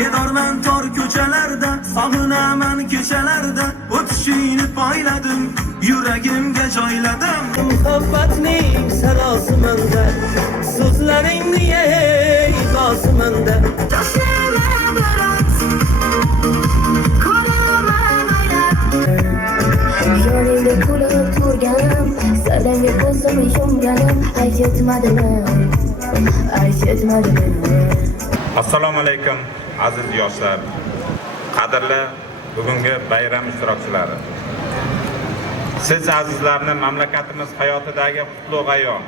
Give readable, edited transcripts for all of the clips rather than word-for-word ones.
Bedorman tor ko'chalarda, sog'inaman kechalarda, o'tishingni poyladim, yuragimga joyladim. Muhabbatning sadosi menda, so'zlaringni ibosi menda. Yo'lingda kulib turganim, sadanga ko'zimni yumganim, aytmadimmi? Assalomu alaykum aziz yoshlar, qadrli bugungi bayram ishtirokchilari. Siz azizlarni mamlakatimiz hayotidagi qutlug' ayyom,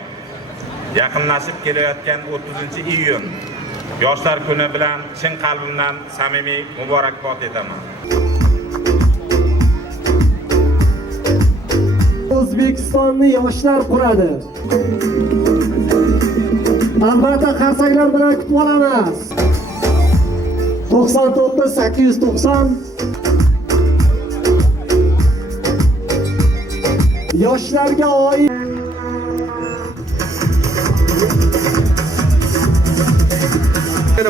yaqinlashib kelayotgan 30-iyun Yoshlar kuni bilan chin qalbimdan samimiy muborakbod etaman. O'zbekistonni yoshlar quradi. Albatta qarsaklar bilan kutib olamiz. 99-890 yoshlarga oid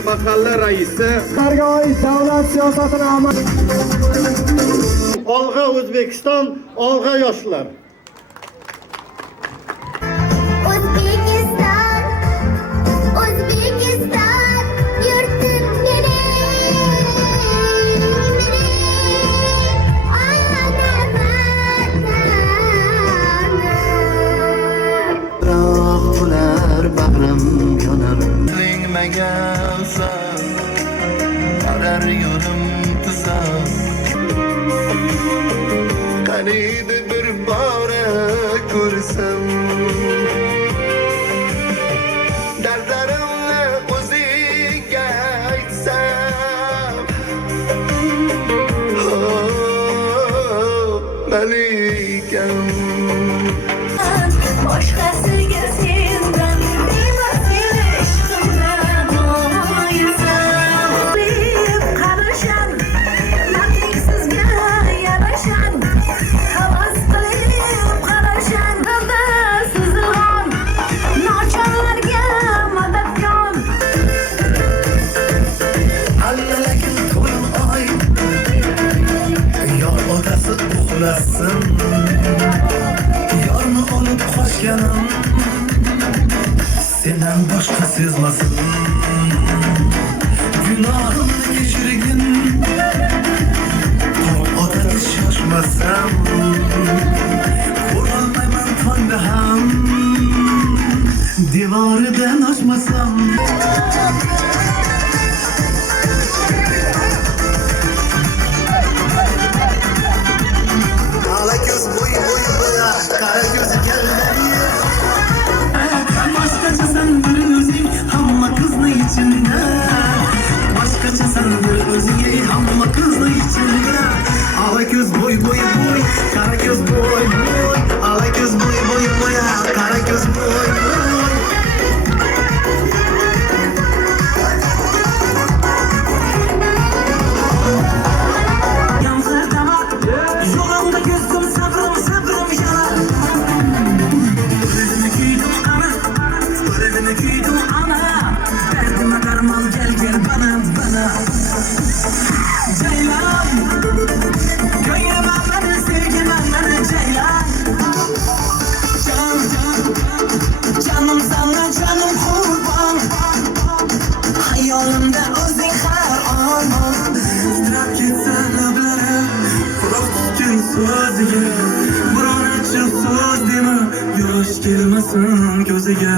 mahalla raisi yoshlarga oid davlat siyosatini amal olg'a O'zbekiston, olg'a yoshlar. Arar yo'lim tuzab qaniydi bir bora ko'rsam dardlarimni o'zingga aytsam malikam boshqasiga sendan yorni olib qochganim sendan boshqa sezmasin. Gunohimni kechirgin, odamga shoshmasam, ko'rolmayman tongda ham devoridan oshmasam. Ala göz boy boy boy, kara göz boy boy. Ala göz boy boy boy, kara göz boy boy. Yalnız damat, yolunda gözüm sabrım yanar. Ölümünü küydüm ana, derdime derman gel bana. Ceylan, gönlüme beni sevgime beni Ceylan. Canım sana canım kurban, hayalimde özün her an. Titrab ketsa lablarim, quruq tutgin so'ziga. Biron achchiq so'z dema, yosh kelmasin ko'ziga.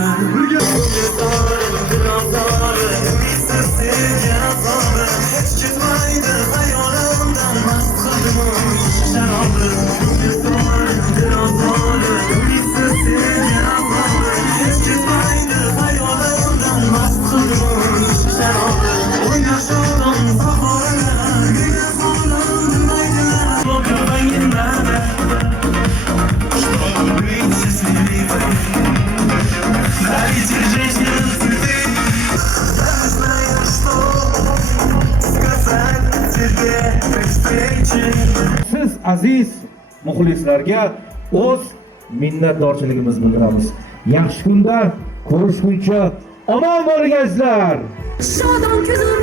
Siz aziz muxlislarga o'z minnatdorchiligimizni bildiramiz. Yaxshi kunda ko'rishguncha omon bo'lingizlar. Shodon kuzim